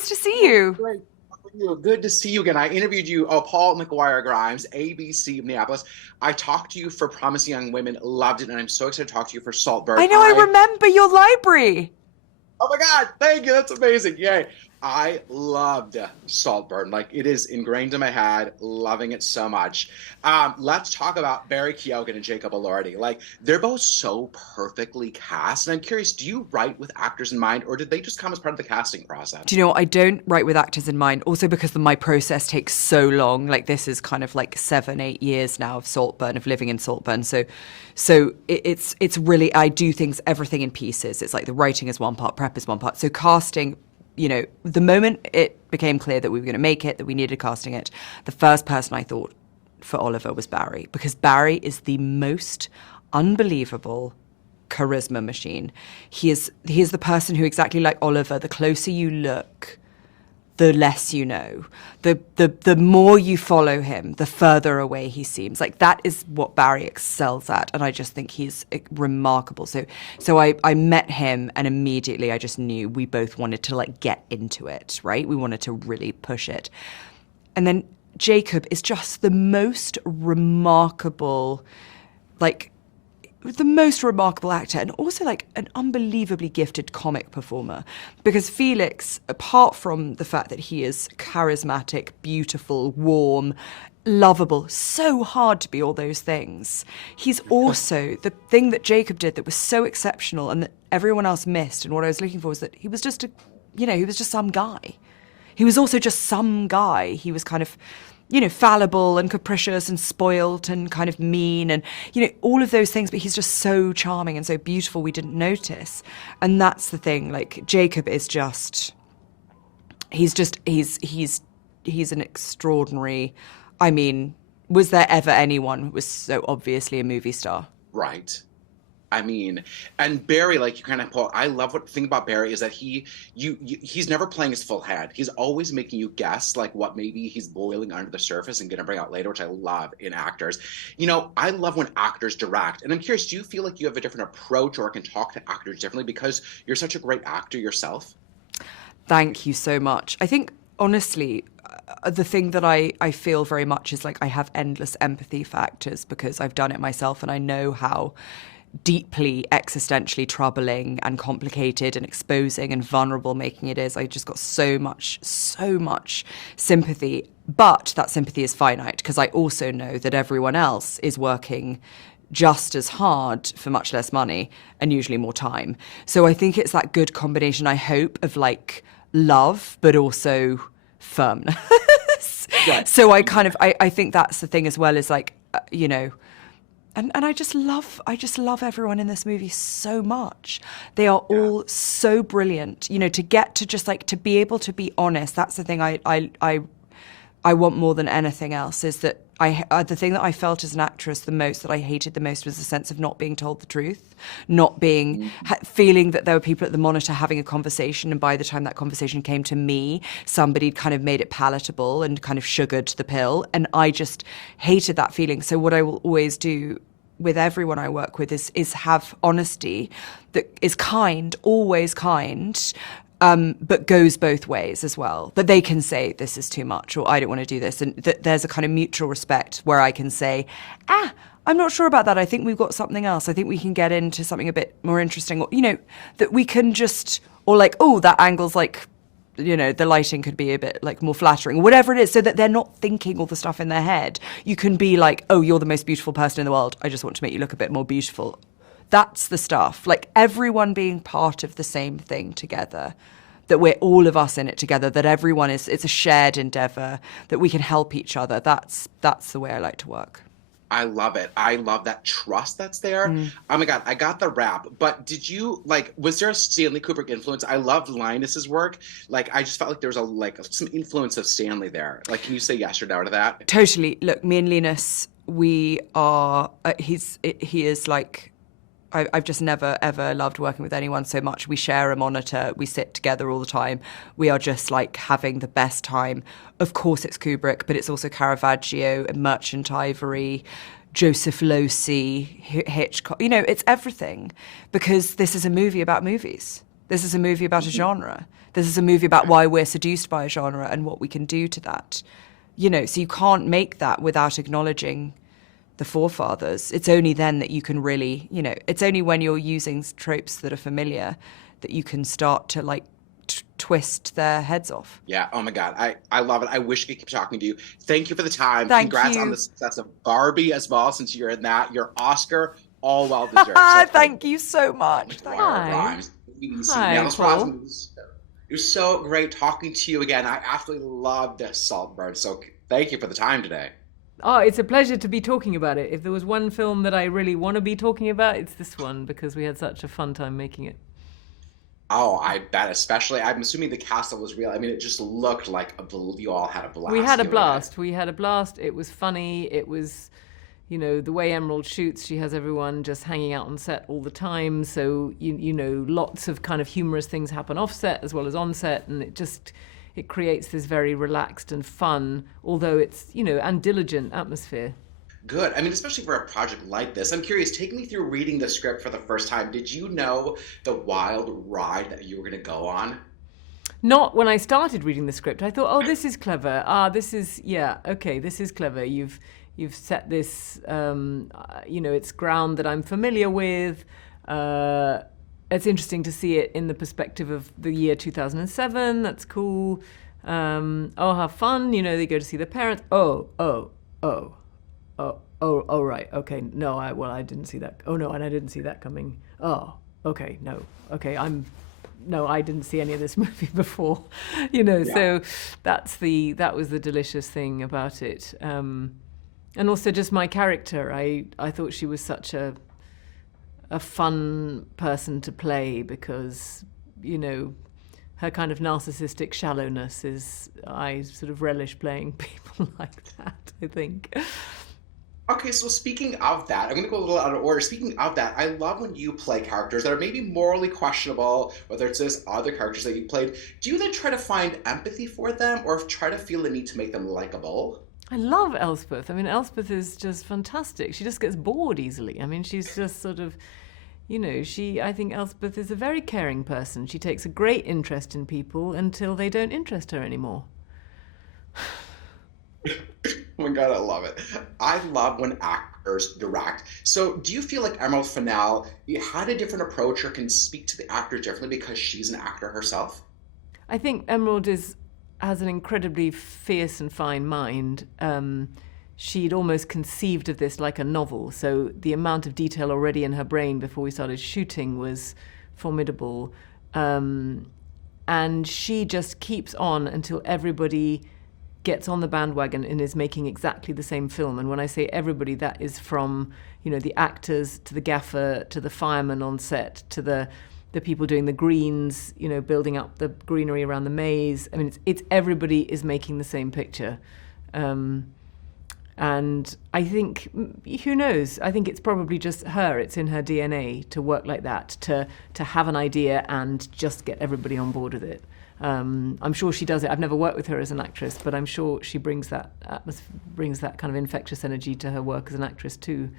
nice to see you. Great. Good to see you again. I interviewed you, Paul McGuire Grimes, ABC of Minneapolis. I talked to you for Promising Young Women, loved it, and I'm so excited to talk to you for Saltburn. I know, I remember your library. Oh my God, thank you. That's amazing. Yay. I loved Saltburn. Like it is ingrained in my head, loving it so much. Let's talk about Barry Keoghan and Jacob Elordi. Like they're both so perfectly cast. And I'm curious, do you write with actors in mind or did they just come as part of the casting Do process? you know what? I don't write with actors in mind, also because my process takes so long. Like this is kind of like 7, 8 years now of Saltburn, of living in Saltburn. So it's really, I do things, everything in pieces. It's like the writing is one part, prep is one part. So casting, the moment it became clear that we were going to make it, that we needed casting it, the first person I thought for Oliver was Barry, because Barry is the most unbelievable charisma machine. He is the person who, exactly like Oliver, the closer you look, the less you know. The more you follow him, the further away he seems. Like that is what Barry excels at, and I just think he's remarkable. So I met him, and immediately I just knew we both wanted to like get into it, right? We wanted to really push it. And then Jacob is just the most remarkable, like the most remarkable actor, and also like an unbelievably gifted comic performer. Because Felix, apart from the fact that he is charismatic, beautiful, warm, lovable, so hard to be all those things, he's also the thing that Jacob did that was so exceptional and that everyone else missed. And what I was looking for was that he was just he was just some guy. He was also just some guy. He was kind of, fallible and capricious and spoilt and kind of mean and, all of those things. But he's just so charming and so beautiful we didn't notice. And that's the thing. Like, Jacob is just, he's an extraordinary, I mean, was there ever anyone who was so obviously a movie star? Right. I mean, and Barry, like you kind of pull. I love what thing about Barry is that he's never playing his full head. He's always making you guess like what maybe he's boiling under the surface and going to bring out later, which I love in actors. I love when actors direct, and I'm curious, do you feel like you have a different approach or can talk to actors differently because you're such a great actor yourself? Thank you so much. I think, honestly, the thing that I feel very much is like I have endless empathy for actors because I've done it myself and I know how deeply existentially troubling and complicated and exposing and vulnerable making it is. I just got so much sympathy. But that sympathy is finite because I also know that everyone else is working just as hard for much less money and usually more time. So I think it's that good combination, I hope, of like love, but also firmness. Right. So I think that's the thing as well, is like, and I just love everyone in this movie so much. They are all so brilliant. To get to just like to be able to be honest. That's the thing I want more than anything else, is that the thing that I felt as an actress the most, that I hated the most, was the sense of not being told the truth, not being, feeling that there were people at the monitor having a conversation, and by the time that conversation came to me, somebody kind of made it palatable and kind of sugared the pill, and I just hated that feeling. So what I will always do with everyone I work with is have honesty that is kind, always kind, but goes both ways as well. That they can say, this is too much, or I don't want to do this. And that there's a kind of mutual respect where I can say, I'm not sure about that. I think we've got something else. I think we can get into something a bit more interesting. Or, that we can just, or like, oh, that angle's like, the lighting could be a bit like more flattering, whatever it is, so that they're not thinking all the stuff in their head. You can be like, oh, you're the most beautiful person in the world. I just want to make you look a bit more beautiful. That's the stuff. Like everyone being part of the same thing together, that we're all of us in it together, that everyone it's a shared endeavor, that we can help each other. That's the way I like to work. I love it. I love that trust that's there. Oh my God, I got the rap. But did you was there a Stanley Kubrick influence? I loved Linus's work. Like, I just felt like there was some influence of Stanley there. Like, can you say yes or no to that? Totally. Look, me and Linus, we are, he is like, I've just never, ever loved working with anyone so much. We share a monitor. We sit together all the time. We are just like having the best time. Of course it's Kubrick, but it's also Caravaggio, Merchant Ivory, Joseph Losey, Hitchcock. It's everything, because this is a movie about movies. This is a movie about a genre. This is a movie about why we're seduced by a genre and what we can do to that. So you can't make that without acknowledging the forefathers. It's only then that you can really, it's only when you're using tropes that are familiar that you can start to like twist their heads off. Yeah. Oh my God. I love it. I wish I could keep talking to you. Thank you for the time. Thank Congrats you. on the success of Barbie as well, since you're in that. Your Oscar, all well deserved. Thank you so much. Hi. Hi, Paul. It was so great talking to you again. I absolutely loved Saltburn. So thank you for the time today. Oh, it's a pleasure to be talking about it. If there was one film that I really want to be talking about, it's this one, because we had such a fun time making it. Oh, I bet. Especially, I'm assuming the cast was real. I mean, it just looked like you all had a blast. We had a blast. We had a blast. It was funny. It was, the way Emerald shoots, she has everyone just hanging out on set all the time. So, lots of kind of humorous things happen off set as well as on set. And it creates this very relaxed and fun, although it's, and diligent atmosphere. Good. I mean, especially for a project like this. I'm curious, take me through reading the script for the first time. Did you know the wild ride that you were going to go on? Not when I started reading the script. I thought, oh, this is clever. This is clever. You've set this, it's ground that I'm familiar with. It's interesting to see it in the perspective of the year 2007. That's cool. How fun. They go to see their parents. Oh, right. Okay. No, I didn't see that. Oh, no, and I didn't see that coming. Oh, okay. No. Okay. I didn't see any of this movie before, so that was the delicious thing about it. And also just my character. I thought she was such a fun person to play because, her kind of narcissistic shallowness I sort of relish playing people like that, I think. Okay, so speaking of that, I'm going to go a little out of order. Speaking of that, I love when you play characters that are maybe morally questionable, whether it's this other characters that you played. Do you then try to find empathy for them or try to feel the need to make them likable? I love Elspeth. I mean, Elspeth is just fantastic. She just gets bored easily. I mean, she's just sort of, I think Elspeth is a very caring person. She takes a great interest in people until they don't interest her anymore. Oh my God, I love it. I love when actors direct. So do you feel like Emerald Fennell had a different approach or can speak to the actor differently because she's an actor herself? I think Emerald has an incredibly fierce and fine mind. She'd almost conceived of this like a novel. So the amount of detail already in her brain before we started shooting was formidable. And she just keeps on until everybody gets on the bandwagon and is making exactly the same film. And when I say everybody, that is from, the actors to the gaffer to the fireman on set to the people doing the greens, building up the greenery around the maze. I mean, it's everybody is making the same picture. And I think, who knows? I think it's probably just her. It's in her DNA to work like that, to have an idea and just get everybody on board with it. I'm sure she does it. I've never worked with her as an actress, but I'm sure she brings that kind of infectious energy to her work as an actress too.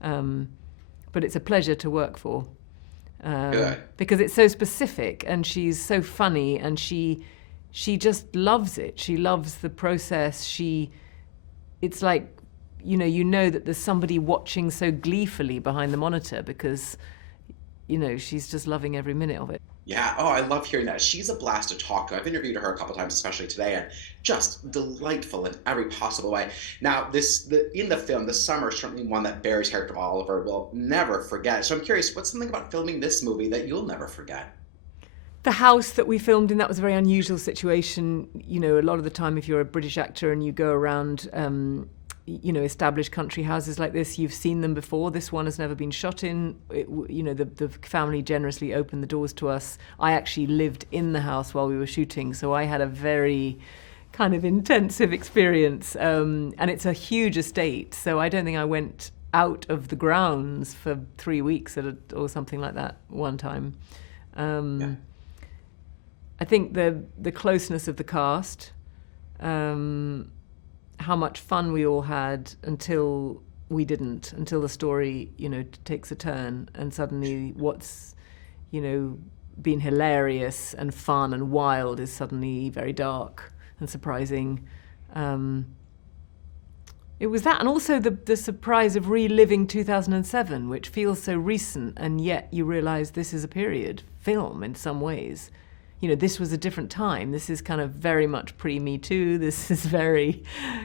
But it's a pleasure to work for because it's so specific and she's so funny and she just loves it. She loves the process. It's like, that there's somebody watching so gleefully behind the monitor because, she's just loving every minute of it. Yeah, I love hearing that. She's a blast to talk to. I've interviewed her a couple times, especially today, and just delightful in every possible way. Now, in the film, the summer is certainly one that Barry's character Oliver will never forget. So I'm curious, what's something about filming this movie that you'll never forget? The house that we filmed in, that was a very unusual situation. A lot of the time, if you're a British actor and you go around, established country houses like this, you've seen them before. This one has never been shot in. The family generously opened the doors to us. I actually lived in the house while we were shooting, so I had a very kind of intensive experience. And it's a huge estate, so I don't think I went out of the grounds for 3 weeks or something like that one time. Yeah. I think the closeness of the cast, how much fun we all had until we didn't, until the story, takes a turn and suddenly what's, been hilarious and fun and wild is suddenly very dark and surprising. It was that, and also the surprise of reliving 2007, which feels so recent, and yet you realise this is a period film in some ways. This was a different time. This is kind of very much pre-Me Too. This is very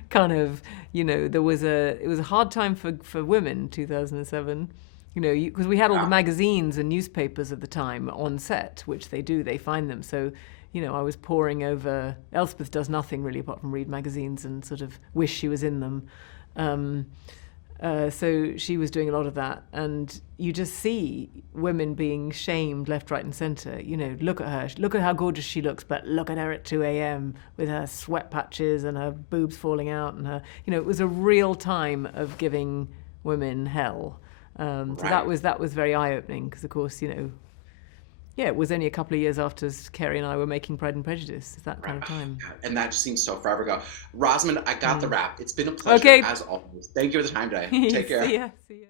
kind of, it was a hard time for women, 2007. Because we had all the magazines and newspapers of the time on set, which they find them. So, I was poring over. Elspeth does nothing really apart from read magazines and sort of wish she was in them. So she was doing a lot of that, and you just see women being shamed left, right, and centre. Look at her. Look at how gorgeous she looks, but look at her at 2 a.m. with her sweat patches and her boobs falling out, and her. It was a real time of giving women hell. So that was very eye-opening because, of course, it was only a couple of years after Kerry and I were making Pride and Prejudice. It's that kind of time. And that just seems so forever ago. Rosamund, I got the wrap. It's been a pleasure as always. Thank you for the time today. Take care. See ya.